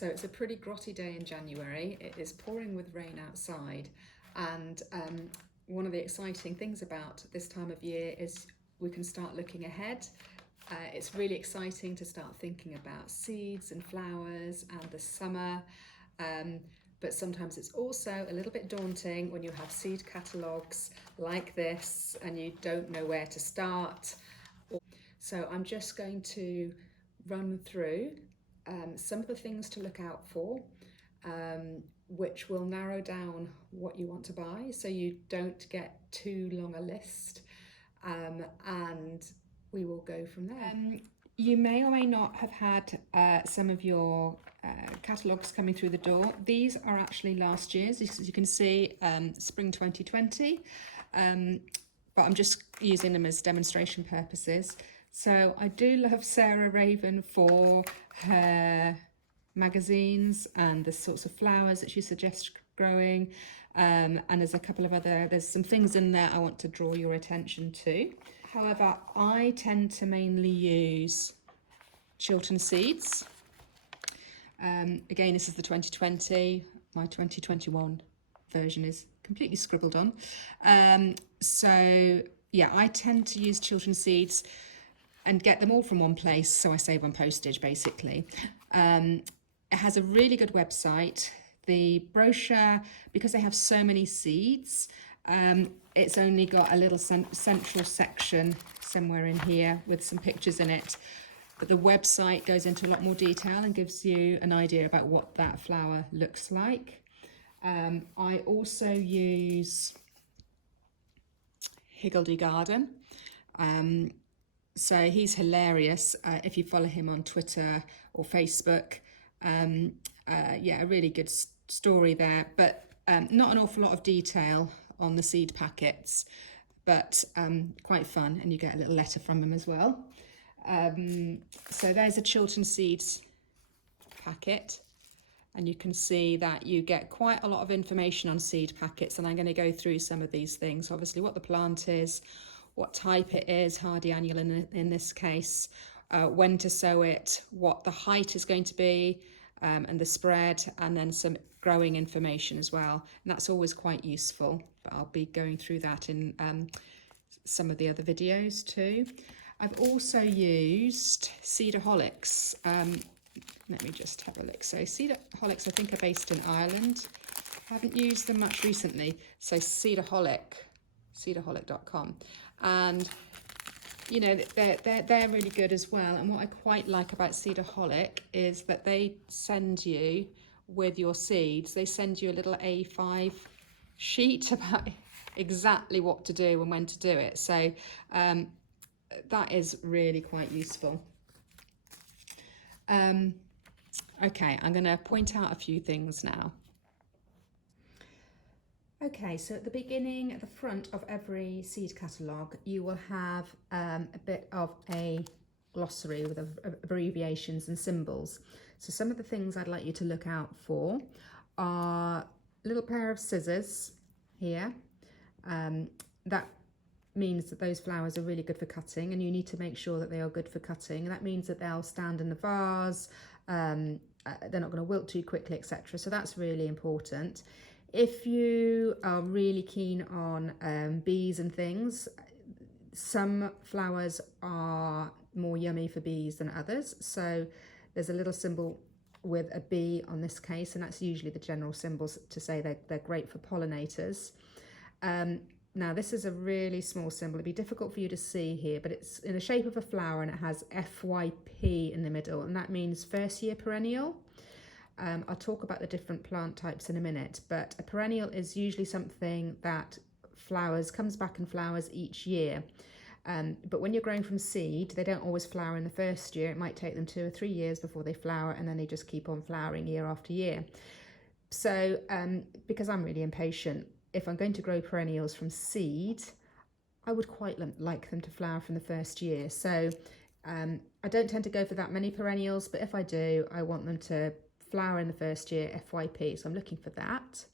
So it's a pretty grotty day in January. It is pouring with rain outside, and one of the exciting things about this time of year is we can start looking ahead. It's really exciting to start thinking about seeds and flowers and the summer, but sometimes it's also a little bit daunting when you have seed catalogues like this and you don't know where to start. So I'm just going to run through some of the things to look out for, which will narrow down what you want to buy so you don't get too long a list, and we will go from there. You may or may not have had some of your catalogues coming through the door. These are actually last year's, as you can see, spring 2020, but I'm just using them as demonstration purposes. So I do love Sarah Raven for her magazines and the sorts of flowers that she suggests growing, and there's a couple of there's some things in there I want to draw your attention to. However, I tend to mainly use Chilton seeds. Again, this is the 2020, my 2021 version is completely scribbled on. So yeah, I tend to use Chilton seeds and get them all from one place, so I save on postage basically. It has a really good website. The brochure, because they have so many seeds, it's only got a little central section somewhere in here with some pictures in it, but the website goes into a lot more detail and gives you an idea about what that flower looks like. I also use Higgledy Garden. So he's hilarious if you follow him on Twitter or Facebook. Yeah, a really good story there, but not an awful lot of detail on the seed packets, but quite fun, and you get a little letter from him as well. So there's a Chilton Seeds packet, and you can see that you get quite a lot of information on seed packets, and I'm going to go through some of these things. Obviously what the plant is, what type it is, hardy annual in this case, when to sow it, what the height is going to be, and the spread, and then some growing information as well. And that's always quite useful, but I'll be going through that in some of the other videos too. I've also used Cedarholics. Let me just have a look. So Cedarholics, I think, are based in Ireland. I haven't used them much recently. So cedarholic.com. And you know, they're really good as well. And what I quite like about Cedarholic is that they send you, with your seeds, they send you a little A5 sheet about exactly what to do and when to do it. So that is really quite useful. Okay, I'm going to point out a few things now. Okay, so at the beginning, at the front of every seed catalogue, you will have a bit of a glossary with abbreviations and symbols. So some of the things I'd like you to look out for are a little pair of scissors here. That means that those flowers are really good for cutting, and you need to make sure that they are good for cutting. And that means that they'll stand in the vase, they're not going to wilt too quickly, etc. So that's really important. If you are really keen on bees and things, some flowers are more yummy for bees than others. So there's a little symbol with a bee on this case, and that's usually the general symbols to say they're great for pollinators. Now this is a really small symbol. It'd be difficult for you to see here, but it's in the shape of a flower and it has FYP in the middle, and that means first year perennial. I'll talk about the different plant types in a minute, but a perennial is usually something that comes back and flowers each year. But when you're growing from seed, they don't always flower in the first year. It might take them 2 or 3 years before they flower, and then they just keep on flowering year after year. So because I'm really impatient, if I'm going to grow perennials from seed, I would quite like them to flower from the first year. So I don't tend to go for that many perennials, but if I do, I want them to flower in the first year, FYP, so I'm looking for that.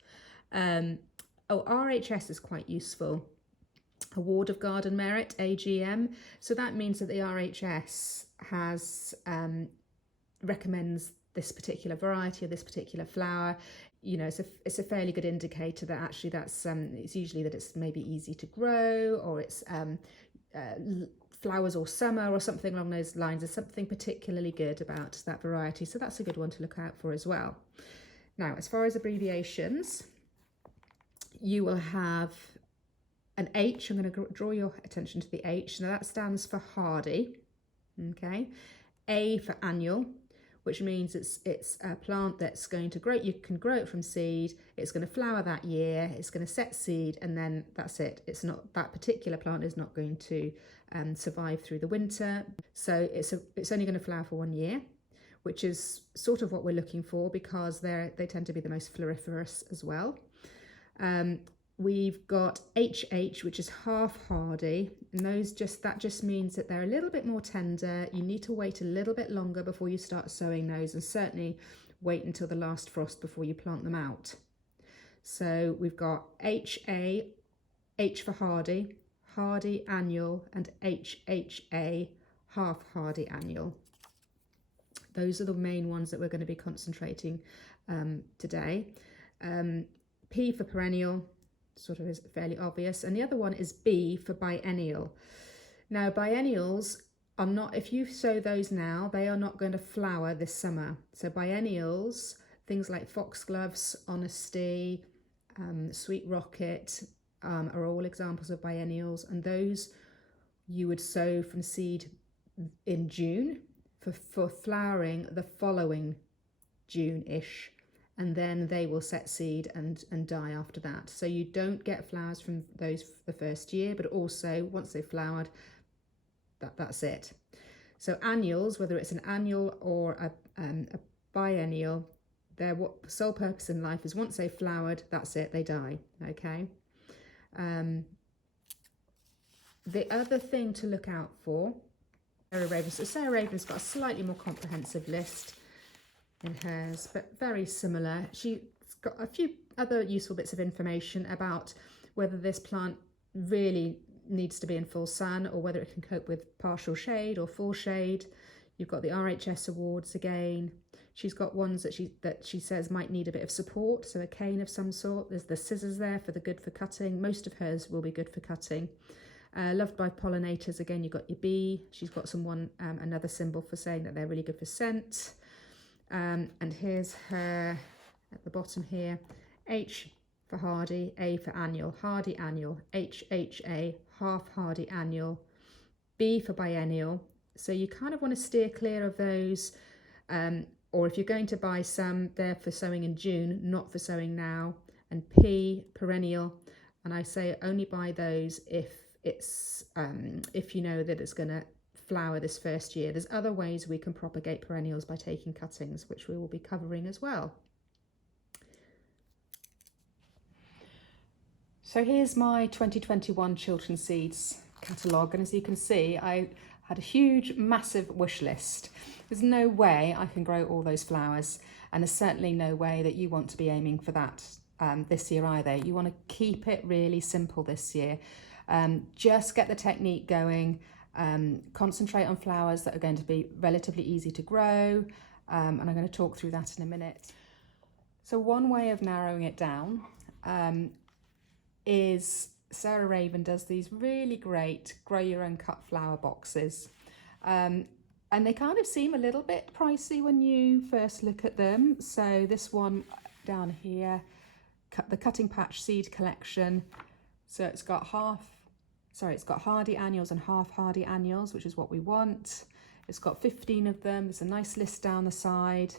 RHS is quite useful. Award of Garden Merit, AGM. So that means that the RHS recommends this particular variety or this particular flower, you know, it's a fairly good indicator that actually it's usually that it's maybe easy to grow, or it's flowers all summer or something along those lines. There's something particularly good about that variety, so that's a good one to look out for as well. Now, as far as abbreviations, you will have an H. I'm going to draw your attention to the H. Now that stands for hardy, okay. A for annual, which means it's a plant that's going to grow. You can grow it from seed. It's going to flower that year. It's going to set seed, and then that's it. It's not, that particular plant is not going to survive through the winter. So it's only going to flower for 1 year, which is sort of what we're looking for, because they tend to be the most floriferous as well. We've got HH, which is half hardy, and that just means that they're a little bit more tender. You need to wait a little bit longer before you start sowing those, and certainly wait until the last frost before you plant them out. So we've got HA, H for hardy, hardy annual, and HHA, half hardy annual. Those are the main ones that we're going to be concentrating today. P for perennial, sort of is fairly obvious, and the other one is B for biennial. Now biennials are not, if you sow those now, they are not going to flower this summer. So biennials, things like foxgloves, honesty, sweet rocket, are all examples of biennials, and those you would sow from seed in June for flowering the following June-ish, and then they will set seed and die after that. So you don't get flowers from those the first year, but also once they've flowered, that's it. So annuals, whether it's an annual or a biennial, their sole purpose in life is once they've flowered, that's it, they die, okay? The other thing to look out for, Sarah Raven. So Sarah Raven's got a slightly more comprehensive list in hers, but very similar. She's got a few other useful bits of information about whether this plant really needs to be in full sun, or whether it can cope with partial shade or full shade. You've got the RHS awards again. She's got ones that she says might need a bit of support, so a cane of some sort. There's the scissors there for the good for cutting. Most of hers will be good for cutting. Loved by pollinators, again, you've got your bee. She's got another symbol for saying that they're really good for scent. And here's her at the bottom here, H for hardy, A for annual, hardy annual, HHA, half hardy annual, B for biennial. So you kind of want to steer clear of those, or if you're going to buy some, they're for sowing in June, not for sowing now. And P, perennial, and I say only buy those if you know that it's going to flower this first year. There's other ways we can propagate perennials by taking cuttings, which we will be covering as well. So here's my 2021 Chilton Seeds catalogue, and as you can see, I had a huge, massive wish list. There's no way I can grow all those flowers, and there's certainly no way that you want to be aiming for that this year either. You want to keep it really simple this year. Just get the technique going, concentrate on flowers that are going to be relatively easy to grow, and I'm going to talk through that in a minute. So one way of narrowing it down is Sarah Raven does these really great grow your own cut flower boxes, and they kind of seem a little bit pricey when you first look at them. So this one down here, the Cutting Patch Seed Collection, so it's got hardy annuals and half hardy annuals, which is what we want. It's got 15 of them. There's a nice list down the side.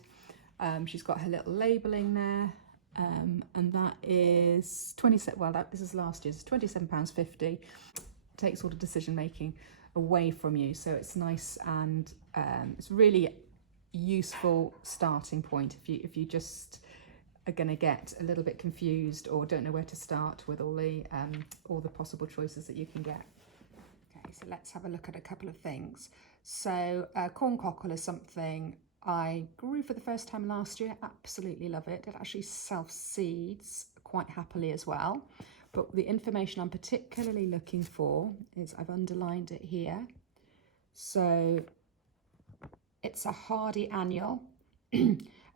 She's got her little labelling there, and that is this is last year's, £27.50. Takes all the decision making away from you, so it's nice, and it's really useful starting point if you just are going to get a little bit confused or don't know where to start with all the possible choices that you can get. Okay, so let's have a look at a couple of things. So corn cockle is something I grew for the first time last year. Absolutely love it. It actually self-seeds quite happily as well. But the information I'm particularly looking for is, I've underlined it here. So it's a hardy annual.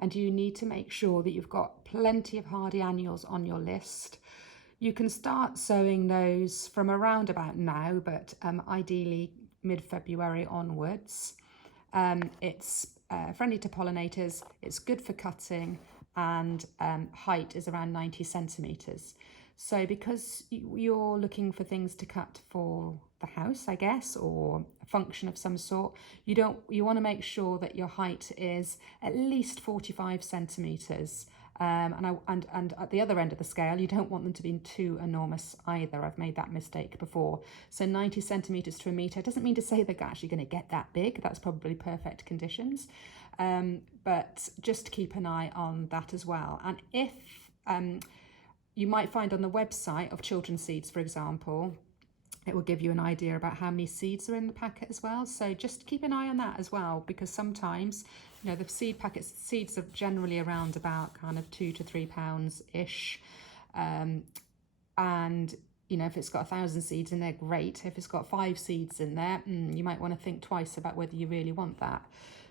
and you need to make sure that you've got plenty of hardy annuals on your list. You can start sowing those from around about now, but ideally mid-February onwards. It's friendly to pollinators, it's good for cutting, and height is around 90 centimetres. So because you're looking for things to cut for the house, I guess, or a function of some sort, you want to make sure that your height is at least 45 centimetres. And at the other end of the scale, you don't want them to be too enormous either. I've made that mistake before. So 90 centimetres to a metre doesn't mean to say they're actually going to get that big. That's probably perfect conditions. But just keep an eye on that as well. And if you might find on the website of Chilton Seeds, for example, it will give you an idea about how many seeds are in the packet as well. So just keep an eye on that as well, because sometimes, you know, the seed packets, seeds are generally around about kind of 2 to 3 pounds ish. And, you know, if it's got 1,000 seeds in there, great. If it's got 5 seeds in there, you might want to think twice about whether you really want that.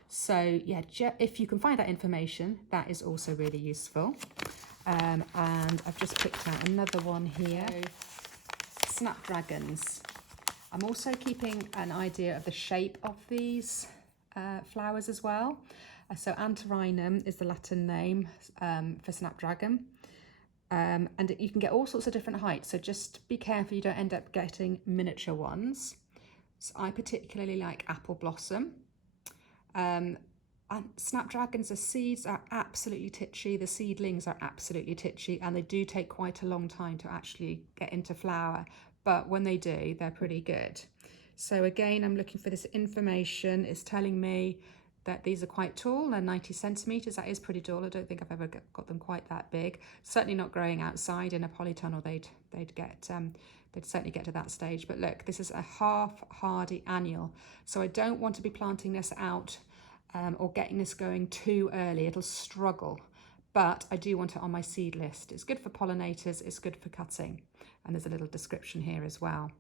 So yeah, if you can find that information, that is also really useful. And I've just picked out another one here. Snapdragons. I'm also keeping an idea of the shape of these flowers as well. So Antirrhinum is the Latin name for snapdragon. And you can get all sorts of different heights, so just be careful you don't end up getting miniature ones. So I particularly like apple blossom. And snapdragons, the seeds are absolutely titchy, the seedlings are absolutely titchy, and they do take quite a long time to actually get into flower, but when they do, they're pretty good. So again, I'm looking for this information. It's telling me that these are quite tall, they're 90 centimetres. That is pretty tall. I don't think I've ever got them quite that big. Certainly not growing outside in a polytunnel, they'd certainly get to that stage. But look, this is a half hardy annual, so I don't want to be planting this out or getting this going too early. It'll struggle, but I do want it on my seed list. It's good for pollinators, it's good for cutting, and there's a little description here as well.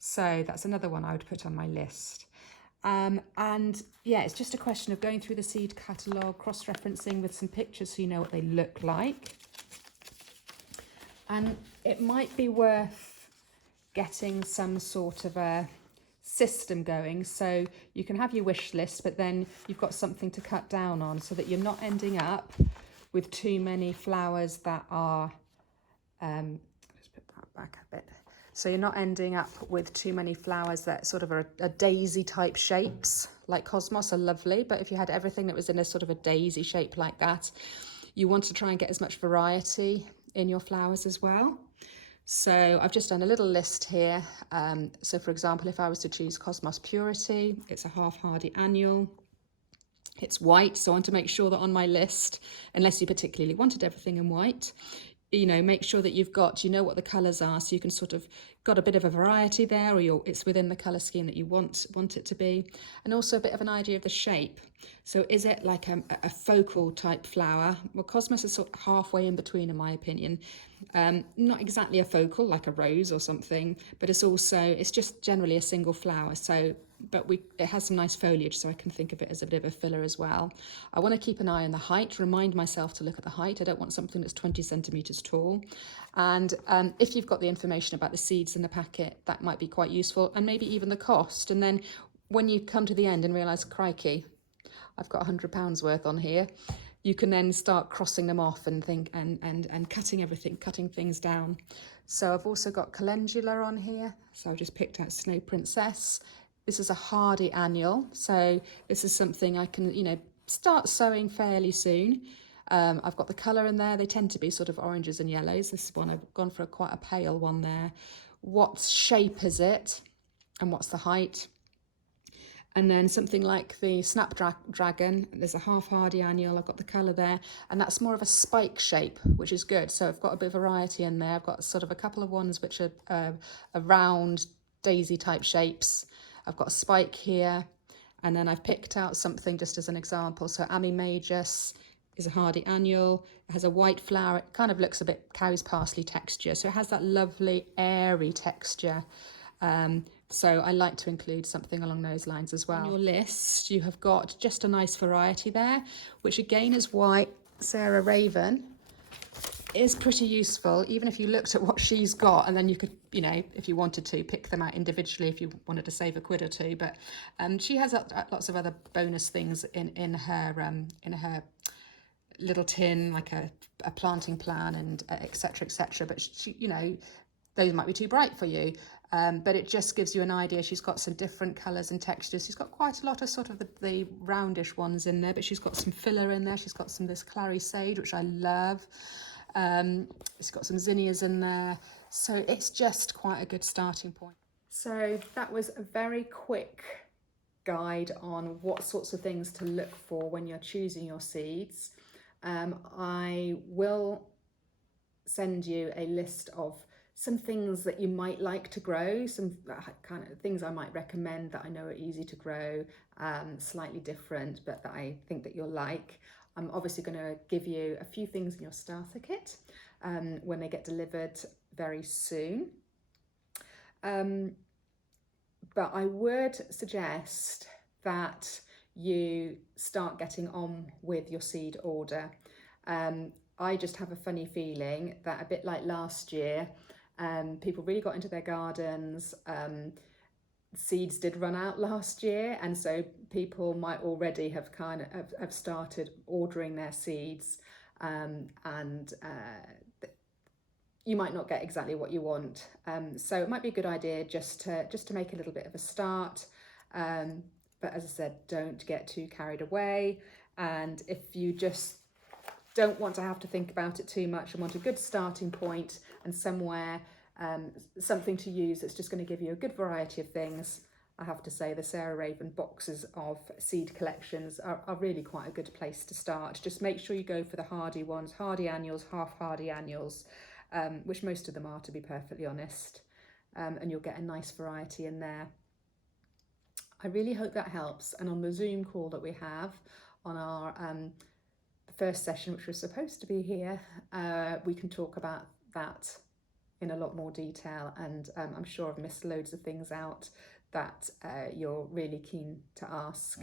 So that's another one I would put on my list. And yeah, it's just a question of going through the seed catalogue, cross-referencing with some pictures so you know what they look like. And it might be worth getting some sort of a system going, so you can have your wish list, but then you've got something to cut down on, so that you're not ending up with too many flowers that are let's put that back a bit, so you're not ending up with too many flowers that sort of are daisy type shapes. Like cosmos are lovely, but if you had everything that was in a sort of a daisy shape like that, you want to try and get as much variety in your flowers as well. So I've just done a little list here. So for example, if I was to choose Cosmos Purity, it's a half hardy annual. It's white, so I want to make sure that on my list, unless you particularly wanted everything in white, you know, make sure that you've got, you know what the colours are, so you can sort of got a bit of a variety there, or it's within the colour scheme that you want it to be, and also a bit of an idea of the shape. So is it like a focal type flower? Well, Cosmos is sort of halfway in between, in my opinion. Not exactly a focal like a rose or something, but it's just generally a single flower. So but it has some nice foliage, so I can think of it as a bit of a filler as well. I want to keep an eye on the height, remind myself to look at the height. I don't want something that's 20 centimetres tall. And if you've got the information about the seeds in the packet, that might be quite useful, and maybe even the cost. And then when you come to the end and realise, crikey, I've got £100 worth on here, you can then start crossing them off and think and cutting things down. So I've also got calendula on here. So I've just picked out Snow Princess. This is a hardy annual, so this is something I can, you know, start sowing fairly soon. I've got the colour in there. They tend to be sort of oranges and yellows. This one, I've gone for quite a pale one there. What shape is it, and what's the height? And then something like the Snapdragon, there's a half hardy annual. I've got the colour there, and that's more of a spike shape, which is good. So I've got a bit of variety in there. I've got sort of a couple of ones which are round daisy type shapes. I've got a spike here, and then I've picked out something just as an example. So Ami Majus is a hardy annual. It has a white flower. It kind of looks a bit cow's parsley texture. So it has that lovely airy texture, So I like to include something along those lines as well. On your list, you have got just a nice variety there, which again is why Sarah Raven is pretty useful, even if you looked at what she's got, and then you could, you know, if you wanted to, pick them out individually if you wanted to save a quid or two. But she has lots of other bonus things in her little tin, like a planting plan and etc. etc. But she, you know, those might be too bright for you. But it just gives you an idea. She's got some different colours and textures. She's got quite a lot of sort of the roundish ones in there, but she's got some filler in there. She's got some this clary sage, which I love. It's got some zinnias in there. So it's just quite a good starting point. So that was a very quick guide on what sorts of things to look for when you're choosing your seeds. I will send you a list of some things that you might like to grow, some kind of things I might recommend that I know are easy to grow, slightly different, but that I think that you'll like. I'm obviously going to give you a few things in your starter kit when they get delivered very soon. But I would suggest that you start getting on with your seed order. I just have a funny feeling that, a bit like last year, people really got into their gardens. Seeds did run out last year, and so people might already have have started ordering their seeds, and you might not get exactly what you want. So it might be a good idea just to make a little bit of a start. But as I said, don't get too carried away. And if you just don't want to have to think about it too much and want a good starting point and somewhere, something to use that's just going to give you a good variety of things, I have to say the Sarah Raven boxes of seed collections are really quite a good place to start. Just make sure you go for the hardy ones, hardy annuals, half hardy annuals, which most of them are, to be perfectly honest, and you'll get a nice variety in there. I really hope that helps. And on the Zoom call that we have on our first session, which was supposed to be here, we can talk about that in a lot more detail, and I'm sure I've missed loads of things out that you're really keen to ask.